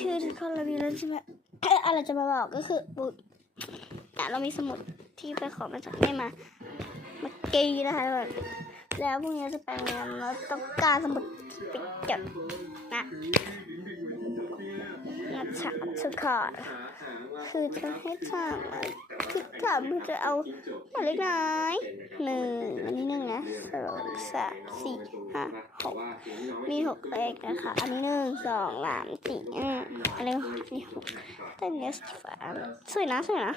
คือทุกคนเรามีเรื่องจะมอะไรจะมาบอกก็คือบุตรเรามีสมุดที่ไปขอมาจากแม่มาเมื่อกี้นะคะแล้วพรุ่งนี้จะไปงานเราต้องการสมุดไปเก็บนะนะฉะทุกคนคือจะให้ทำ มคือถามคือจะเอาหมายเลขไหนหนึ่งอันนี้หนึ่งนะสองสามสี่ห้าหกมีหกเลขนะคะ อันนี้หนึ่งสองสามสี่ห้าอันนี้อันนี้หกอันนี้สามสวยนะสวยนะ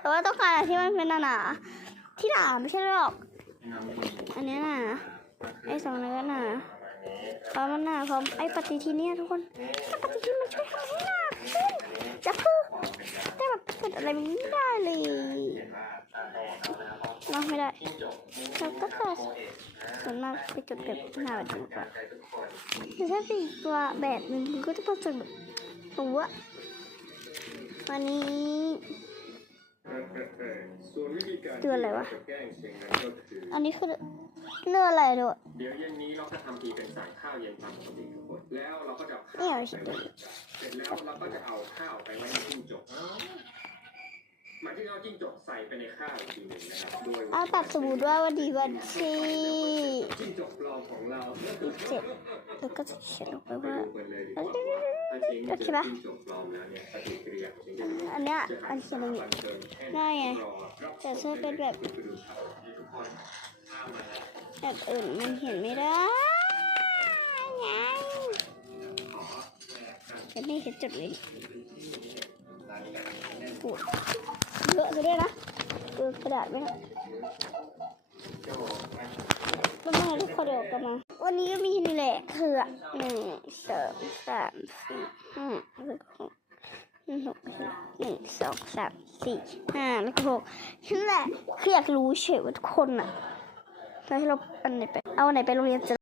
แต่ว่าต้องการอะไรที่มันเป็นหนาๆที่หนาไม่ใช่หรอก อันนี้หนาไอ้สองนี้ก็หนาเพราะมันหนาเพราะไอ้ปฏิทินเนี่ยทุกคนปฏิทินมันช่วยทำให้หนาขึ้นจะพูดแต่แบบเกิด อะไรไม่ได้เลยมาไม่ได้เราก็จะส่วนมากไปจุดแบบหน้าแบบนี้ก่อนแต่ถ้าเป็นอีกตัวแบบหนึ่งมันก็จะผสมแบบตัววันนี้ตัวอะไรวะ อันนี้คือเนื้ออะไรด้วยเดี๋ยวเย็นนี้เราจะทำทีเป็นสายข้าวเย็นตามปกติทุกคนแล้วเราก็จะเอานี่ข้าวเอาชิ้นเสร็จแล้วเราก็จะเอาข้าวไปไว้ในจิ้ง จกหมายถึงเอาจิ้งจกใส่ไปในข้าวอีกทีหนึ่งนะครับโดยเอาตัดสมมติว่าวันดีวันที่จิ้งจกปลอมของเราเจ็ดแล้วก็จะเขียนลงไปไปว่าดูกันเลยดีกว่าถ้าจริงเจอจิ้งจกปลอมแล้วเนี่ยปฏิกิริยาของจิ้งจกอันเนี้ยจะอันเขียนตรงนี้ได้ง่ายไงแต่ถ้าเป็นแบบแบบอื่นมันเห็นไม่ได้ไงแต่นี่คือจุดเลยปวด เยอะซะด้วยนะดูกระดาษไหมครับก็มาทุกคนเดียวกันมา วันนี้ก็มีนี่แหละคือหนึ่งสองสามสี่ห้าหกหกหนึ่งหกหนึ่งสองสามสี่ห้าแล้วก็หกนั่นแหละคืออยากรู้เฉยว่าทุกคนอะแล้วให้เราอันไหนไปเอาอันไหนไปโรงเรียนจะ